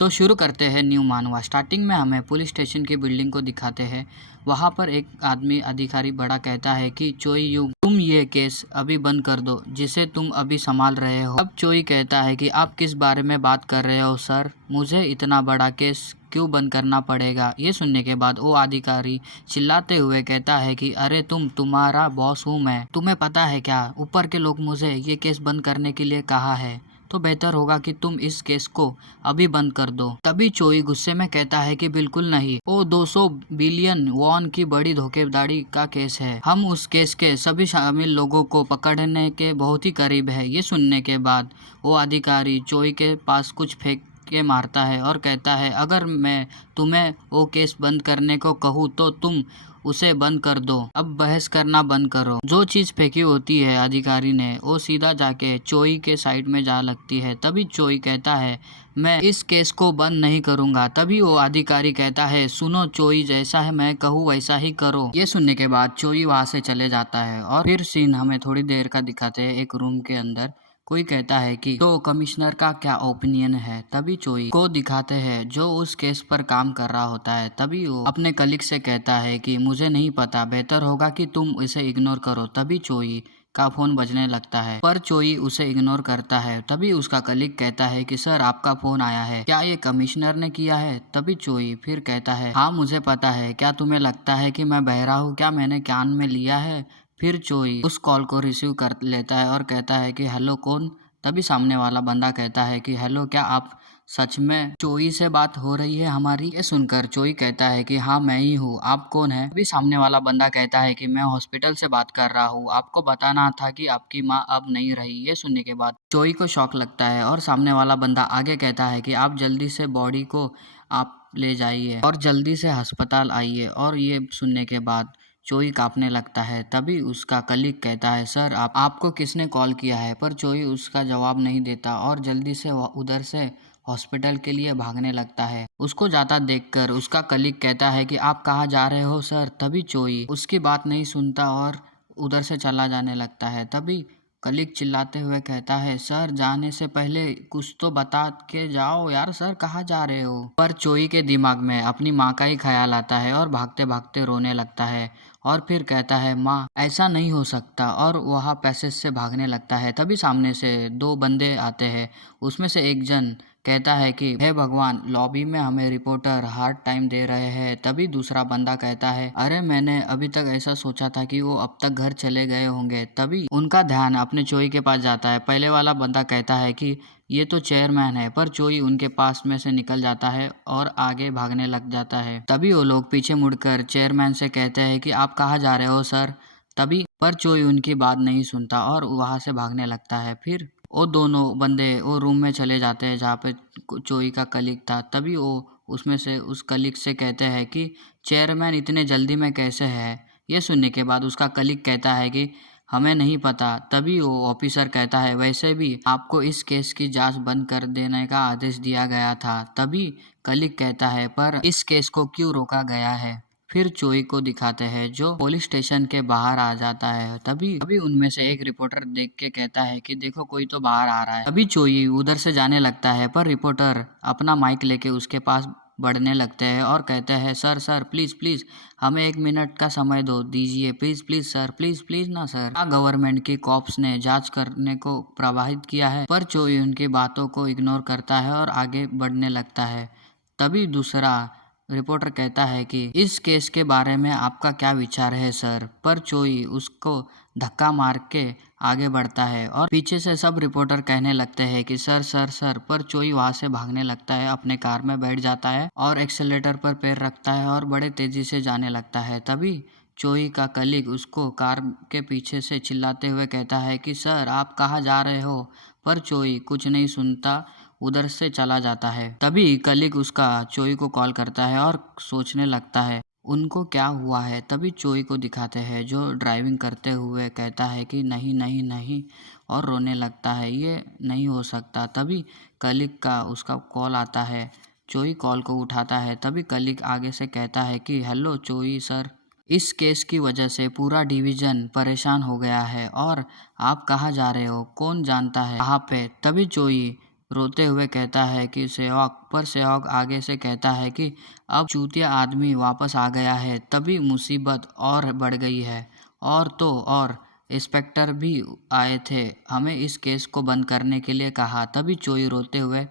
तो शुरू करते हैं न्यू मानवा। स्टार्टिंग में हमें पुलिस स्टेशन की बिल्डिंग को दिखाते हैं। वहाँ पर एक आदमी अधिकारी बड़ा कहता है कि चोई यू तुम ये केस अभी बंद कर दो जिसे तुम अभी संभाल रहे हो। अब चोई कहता है कि आप किस बारे में बात कर रहे हो सर, मुझे इतना बड़ा केस क्यों बंद करना पड़ेगा। ये सुनने के बाद वो अधिकारी चिल्लाते हुए कहता है कि अरे तुम्हारा बॉस हूँ मैं, तुम्हें पता है क्या, ऊपर के लोग मुझे ये केस बंद करने के लिए कहा है, तो बेहतर होगा कि तुम इस केस को अभी बंद कर दो। तभी चोई गुस्से में कहता है कि बिल्कुल नहीं, वो 200 बिलियन वॉन की बड़ी धोखेधड़ी का केस है, हम उस केस के सभी शामिल लोगों को पकड़ने के बहुत ही करीब है। ये सुनने के बाद वो अधिकारी चोई के पास कुछ फेंक के मारता है और कहता है अगर मैं तुम्हें वो केस बंद करने को कहूँ तो तुम उसे बंद कर दो, अब बहस करना बंद करो। जो चीज फेंकी होती है अधिकारी ने वो सीधा जाके चोई के साइड में जा लगती है। तभी चोई कहता है मैं इस केस को बंद नहीं करूंगा। तभी वो अधिकारी कहता है सुनो चोई, जैसा है मैं कहूँ वैसा ही करो। ये सुनने के बाद चोई वहां से चले जाता है और फिर सीन हमें थोड़ी देर का दिखाते हैं। एक रूम के अंदर कोई कहता है कि तो कमिश्नर का क्या ओपिनियन है। तभी चोई को दिखाते हैं जो उस केस पर काम कर रहा होता है। तभी वो अपने कलीग से कहता है कि मुझे नहीं पता, बेहतर होगा कि तुम इसे इग्नोर करो। तभी चोई का फोन बजने लगता है पर चोई उसे इग्नोर करता है। तभी उसका कलीग कहता है कि सर आपका फोन आया है, क्या ये कमिश्नर ने किया है। तभी चोई फिर कहता है हाँ मुझे पता है, क्या तुम्हें लगता है कि मैं बहरा हूँ क्या, मैंने कान में लिया है। फिर चोई उस कॉल को रिसीव कर लेता है और कहता है कि हेलो कौन। तभी सामने वाला बंदा कहता है कि हेलो, क्या आप सच में चोई से बात हो रही है हमारी। ये सुनकर चोई कहता है कि हाँ मैं ही हूँ, आप कौन है। तभी सामने वाला बंदा कहता है कि मैं हॉस्पिटल से बात कर रहा हूँ, आपको बताना था कि आपकी माँ अब नहीं रही। ये सुनने के बाद चोई को शॉक लगता है और सामने वाला बंदा आगे कहता है कि आप जल्दी से बॉडी को आप ले जाइए और जल्दी से अस्पताल आइए। और ये सुनने के बाद चोई कांपने लगता है। तभी उसका कलीग कहता है सर आपको किसने कॉल किया है। पर चोई उसका जवाब नहीं देता और जल्दी से उधर से हॉस्पिटल के लिए भागने लगता है। उसको जाता देखकर उसका कलीग कहता है कि आप कहाँ जा रहे हो सर। तभी चोई उसकी बात नहीं सुनता और उधर से चला जाने लगता है। तभी कलीग चिल्लाते हुए कहता है सर जाने से पहले कुछ तो बता के जाओ यार, सर कहाँ जा रहे हो। पर चोई के दिमाग में अपनी माँ का ही ख्याल आता है और भागते भागते रोने लगता है और फिर कहता है माँ ऐसा नहीं हो सकता, और वहाँ पैसेज से भागने लगता है। तभी सामने से दो बंदे आते हैं। उसमें से एक जन कहता है कि हे भगवान, लॉबी में हमें रिपोर्टर हार्ड टाइम दे रहे हैं। तभी दूसरा बंदा कहता है अरे मैंने अभी तक ऐसा सोचा था कि वो अब तक घर चले गए होंगे। तभी उनका ध्यान अपने चोई के पास जाता है। पहले वाला बंदा कहता है कि ये तो चेयरमैन है, पर चोई उनके पास में से निकल जाता है और आगे भागने लग जाता है। तभी वो लोग पीछे मुड़कर चेयरमैन से कहते हैं कि आप कहाँ जा रहे हो सर। तभी पर चोई उनकी बात नहीं सुनता और वहां से भागने लगता है। फिर वो दोनों बंदे वो रूम में चले जाते हैं जहाँ पे चोई का कलीग था। तभी वो उसमें से उस कलीग से कहते हैं कि चेयरमैन इतने जल्दी में कैसे है। ये सुनने के बाद उसका कलीग कहता है कि हमें नहीं पता। तभी वो ऑफिसर कहता है वैसे भी आपको इस केस की जांच बंद कर देने का आदेश दिया गया था। तभी कलीग कहता है पर इस केस को क्यों रोका गया है। फिर चोई को दिखाते हैं जो पुलिस स्टेशन के बाहर आ जाता है। तभी अभी उनमें से एक रिपोर्टर देख के कहता है कि देखो कोई तो बाहर आ रहा है। तभी चोई उधर से जाने लगता है पर रिपोर्टर अपना माइक लेके उसके पास बढ़ने लगते हैं और कहते हैं सर सर प्लीज प्लीज हमें 1 मिनट का समय दो दीजिए, please please sir, please please ना सर। क्या गवर्नमेंट की कॉप्स ने जांच करने को प्रवाहित किया है। पर चोई उनकी बातों को इग्नोर करता है और आगे बढ़ने लगता है। तभी दूसरा रिपोर्टर कहता है कि इस केस के बारे में आपका क्या विचार है सर। पर चोई उसको धक्का मार के आगे बढ़ता है और पीछे से सब रिपोर्टर कहने लगते हैं कि सर सर सर। पर चोई वहां से भागने लगता है, अपने कार में बैठ जाता है और एक्सेलेटर पर पैर रखता है और बड़े तेजी से जाने लगता है। तभी चोई का कलीग उसको कार के पीछे से चिल्लाते हुए कहता है कि सर आप कहाँ जा रहे हो। पर चोई कुछ नहीं सुनता, उधर से चला जाता है। तभी कलीग उसका चोई को कॉल करता है और सोचने लगता है उनको क्या हुआ है। तभी चोई को दिखाते हैं जो ड्राइविंग करते हुए कहता है कि नहीं नहीं नहीं, और रोने लगता है ये नहीं हो सकता। तभी कलीग का उसका कॉल आता है। चोई कॉल को उठाता है। तभी कलीग आगे से कहता है कि हेलो चोई सर, इस केस की वजह से पूरा डिवीजन परेशान हो गया है और आप कहाँ जा रहे हो कौन जानता है कहाँ पे। तभी चोई रोते हुए कहता है कि सेवक, पर सेवक आगे से कहता है कि अब चूतिया आदमी वापस आ गया है। तभी मुसीबत और बढ़ गई है। और तो और इंस्पेक्टर भी आए थे, हमें इस केस को बंद करने के लिए कहा। तभी चोई रोते हुए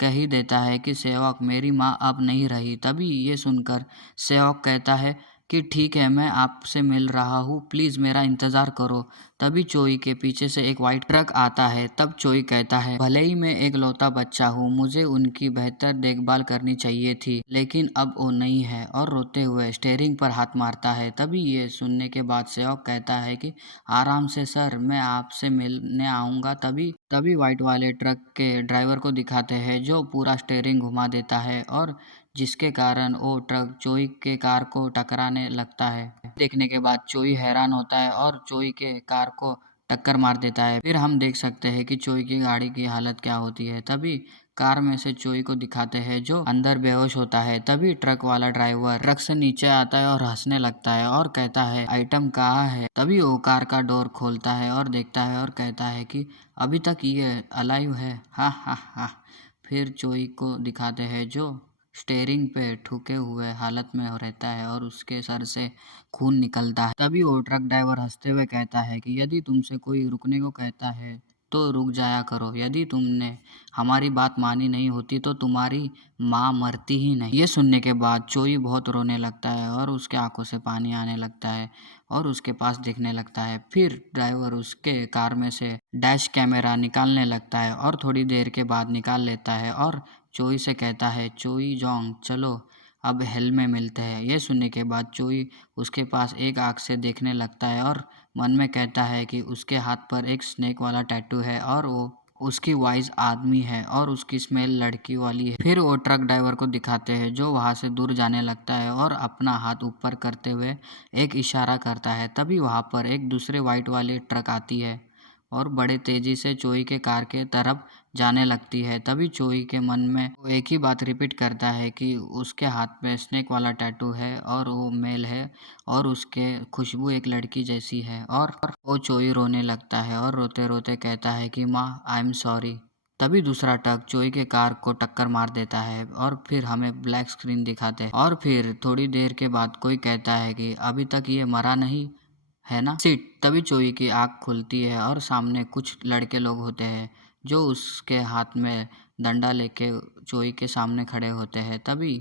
कह ही देता है कि सेवक, मेरी माँ अब नहीं रही। तभी ये सुनकर सेवक कहता है कि ठीक है, मैं आपसे मिल रहा हूँ, प्लीज़ मेरा इंतज़ार करो। तभी चोई के पीछे से एक वाइट ट्रक आता है। तब चोई कहता है, भले ही मैं एक लौता बच्चा हूँ, मुझे उनकी बेहतर देखभाल करनी चाहिए थी, लेकिन अब वो नहीं है। और रोते हुए स्टीयरिंग पर हाथ मारता है। तभी ये सुनने के बाद सेवक कहता है कि आराम से सर, मैं आपसे मिलने आऊँगा। तभी तभी वाइट वाले ट्रक के ड्राइवर को दिखाते हैं, जो पूरा स्टीयरिंग घुमा देता है और जिसके कारण वो ट्रक चोई के कार को टकराने लगता है। देखने के बाद चोई हैरान होता है और चोई के कार को टक्कर मार देता है। फिर हम देख सकते हैं कि चोई की गाड़ी की हालत क्या होती है। तभी कार में से चोई को दिखाते हैं, जो अंदर बेहोश होता है। तभी ट्रक वाला ड्राइवर ट्रक से नीचे आता है और हंसने लगता है और कहता है, आइटम कहाँ है। तभी वो कार का डोर खोलता है और देखता है और कहता है कि अभी तक ये अलाइव है, हा हा हा। फिर चोई को दिखाते हैं, जो स्टीयरिंग पे ठुके हुए हालत में रहता है और उसके सर से खून निकलता है। तभी वो ट्रक ड्राइवर हंसते हुए कहता है कि यदि तुमसे कोई रुकने को कहता है तो रुक जाया करो। यदि तुमने हमारी बात मानी नहीं होती तो तुम्हारी माँ मरती ही नहीं। ये सुनने के बाद चोई बहुत रोने लगता है और उसके आंखों से पानी आने लगता है और उसके पास देखने लगता है। फिर ड्राइवर उसके कार में से डैश कैमरा निकालने लगता है और थोड़ी देर के बाद निकाल लेता है और चोई से कहता है, चोई जोंग, चलो अब हेल में मिलते हैं। यह सुनने के बाद चोई उसके पास एक आँख से देखने लगता है और मन में कहता है कि उसके हाथ पर एक स्नेक वाला टैटू है और वो उसकी वॉइस आदमी है और उसकी स्मेल लड़की वाली है। फिर वो ट्रक ड्राइवर को दिखाते हैं, जो वहाँ से दूर जाने लगता है और अपना हाथ ऊपर करते हुए एक इशारा करता है। तभी वहाँ पर एक दूसरे वाइट वाली ट्रक आती है और बड़े तेजी से चोई के कार के तरफ जाने लगती है। तभी चोई के मन में वो एक ही बात रिपीट करता है कि उसके हाथ में स्नेक वाला टैटू है और वो मेल है और उसके खुशबू एक लड़की जैसी है। और वो चोई रोने लगता है और रोते रोते कहता है कि माँ, आई एम सॉरी। तभी दूसरा ट्रक चोई के कार को टक्कर मार देता है और फिर हमें ब्लैक स्क्रीन दिखाते हैं। और फिर थोड़ी देर के बाद कोई कहता है कि अभी तक ये मरा नहीं है ना सीट। तभी चोई की आँख खुलती है और सामने कुछ लड़के लोग होते हैं, जो उसके हाथ में डंडा लेके चोई के सामने खड़े होते हैं। तभी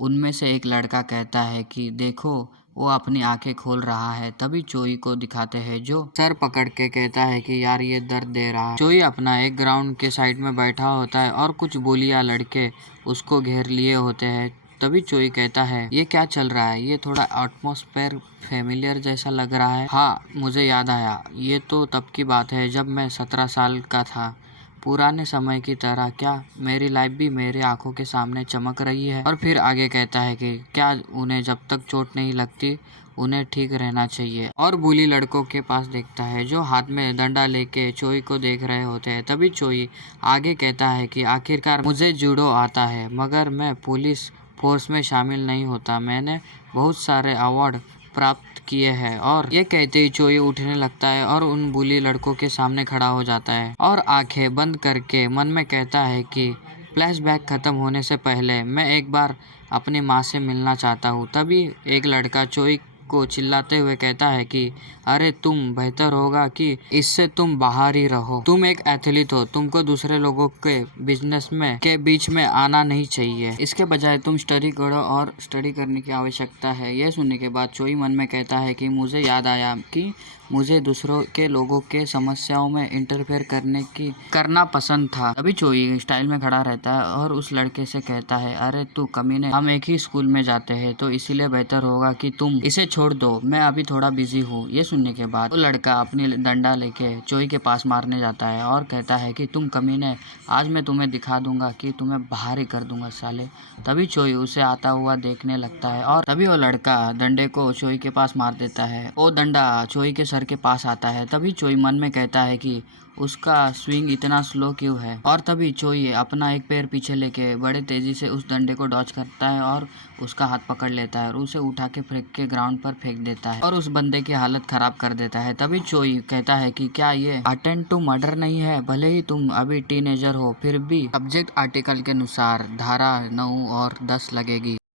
उनमें से एक लड़का कहता है कि देखो, वो अपनी आंखें खोल रहा है। तभी चोई को दिखाते हैं, जो सर पकड़ के कहता है कि यार ये दर्द दे रहा है। चोई अपना एक ग्राउंड के साइड में बैठा होता है और कुछ बोलिया लड़के उसको घेर लिए होते हैं। तभी चोई कहता है, ये क्या चल रहा है, ये थोड़ा एटमॉस्फेयर फेमिलियर जैसा लग रहा है। हाँ, मुझे याद आया, ये तो तब की बात है जब मैं 17 साल का था। पुराने समय की तरह क्या मेरी लाइफ भी मेरी आंखों के सामने चमक रही है। और फिर आगे कहता है कि क्या उन्हें जब तक चोट नहीं लगती उन्हें ठीक रहना चाहिए। और बुली लड़कों के पास देखता है, जो हाथ में डंडा लेके चोई को देख रहे होते हैं। तभी चोई आगे कहता है कि आखिरकार मुझे जूडो आता है, मगर मैं पुलिस फोर्स में शामिल नहीं होता। मैंने बहुत सारे अवार्ड प्राप्त किए हैं। और ये कहते ही चोई उठने लगता है और उन बुली लड़कों के सामने खड़ा हो जाता है और आंखें बंद करके मन में कहता है कि फ्लैशबैक खत्म होने से पहले मैं एक बार अपनी माँ से मिलना चाहता हूँ। तभी एक लड़का चोई को चिल्लाते हुए कहता है कि अरे तुम, बेहतर होगा कि इससे तुम बाहर ही रहो। तुम एक एथलीट हो, तुमको दूसरे लोगों के बिजनेस में के बीच में आना नहीं चाहिए। इसके बजाय तुम स्टडी करो और स्टडी करने की आवश्यकता है। यह सुनने के बाद चोई मन में कहता है कि मुझे याद आया कि मुझे दूसरों के लोगों के समस्याओं में इंटरफेयर करना पसंद था। तभी चोई स्टाइल में खड़ा रहता है और उस लड़के से कहता है, अरे तू कमीने, हम एक ही स्कूल में जाते हैं, तो इसीलिए बेहतर होगा कि तुम इसे छोड़ दो, मैं अभी थोड़ा बिजी हूँ। ये सुनने के बाद वो लड़का अपनी डंडा लेके चोई के पास मारने जाता है और कहता है कि तुम कमीने, आज मैं तुम्हें दिखा दूंगा कि तुम्हें बाहर ही कर दूंगा साले। तभी चोई उसे आता हुआ देखने लगता है और तभी वो लड़का डंडे को चोई के पास मार देता है। वो डंडा चोई के सर के पास आता है। तभी चोई मन में कहता है कि उसका स्विंग इतना स्लो क्यों है। और तभी चोई अपना एक पैर पीछे लेके बड़े तेजी से उस डंडे को डॉच करता है और उसका हाथ पकड़ लेता है और उसे उठा के फेंक के ग्राउंड पर फेंक देता है और उस बंदे की हालत खराब कर देता है। तभी चोई कहता है कि क्या ये अटेम्प्ट टू मर्डर नहीं है, भले ही तुम अभी टीनेजर हो फिर भी सब्जेक्ट आर्टिकल के अनुसार धारा 9 और 10 लगेगी।